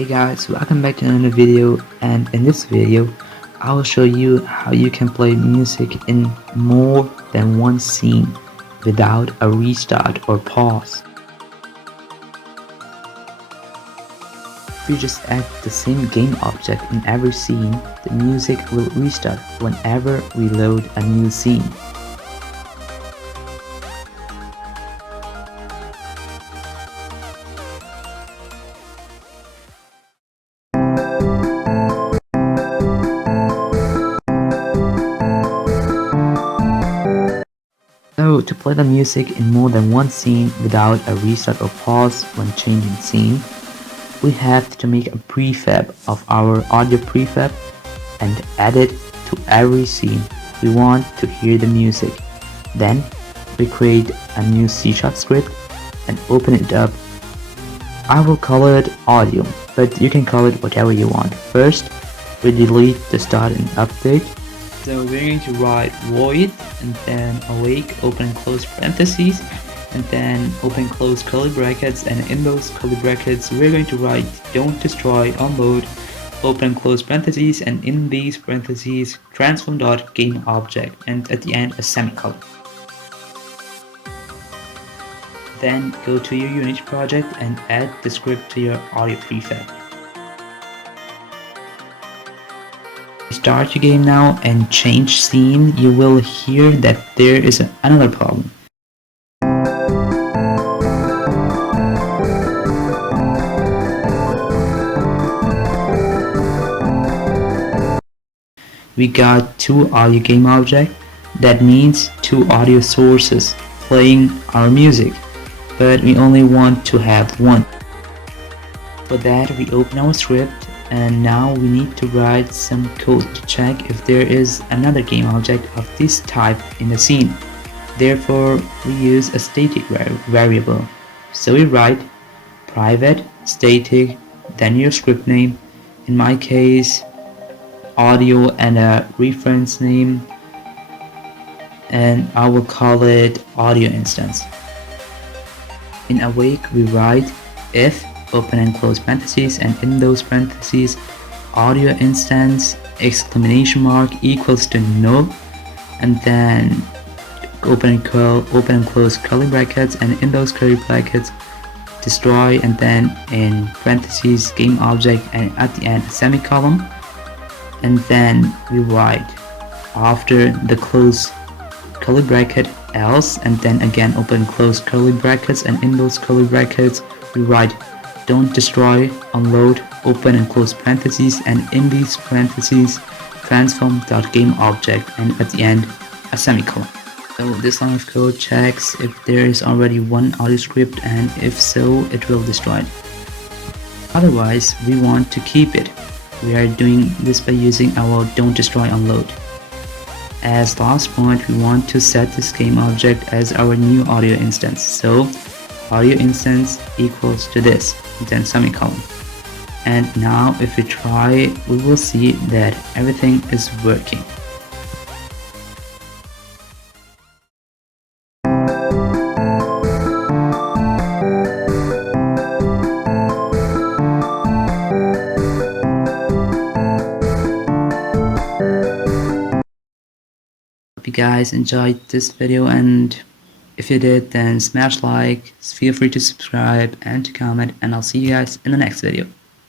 Hey guys, welcome back to another video, and in this video I will show you how you can play music in more than one scene without a restart or pause. If you just add the same game object in every scene, the music will restart whenever we load a new scene. So, to play the music in more than one scene without a restart or pause when changing scene, we have to make a prefab of our audio prefab and add it to every scene we want to hear the music. Then we create a new C# script and open it up. I will call it audio, but you can call it whatever you want. First, we delete the start and update. So we're going to write void and then awake, open and close parentheses, and then open and close curly brackets, and in those curly brackets we're going to write don't destroy unload, open and close parentheses, and in these parentheses transform.gameObject, and at the end a semicolon. Then go to your Unity project and add the script to your audio prefab. Start your game now and change scene, you will hear that there is another problem. We got two audio game objects, that means two audio sources playing our music, but we only want to have one. For that we open our script, and now we need to write some code to check if there is another game object of this type in the scene. Therefore we use a static variable. So we write private static, then your script name, in my case audio, and a reference name, and I will call it audio instance. In awake we write if open and close parentheses, and in those parentheses audio instance exclamation mark equals to null, and then open and close curly brackets, and in those curly brackets destroy, and then in parentheses game object, and at the end a semicolon, and then we write after the close curly bracket else, and then again open and close curly brackets, and in those curly brackets we write don't destroy, unload, open and close parentheses, and in these parentheses transform.gameObject, and at the end a semicolon. So this line of code checks if there is already one audio script, and if so it will destroy it. Otherwise we want to keep it. We are doing this by using our don't destroy unload. As last point we want to set this game object as our new audio instance. So audio instance equals to this, then semicolon. And now if we try, we will see that everything is working. Hope you guys enjoyed this video, and if you did, then smash like, feel free to subscribe and to comment, and I'll see you guys in the next video.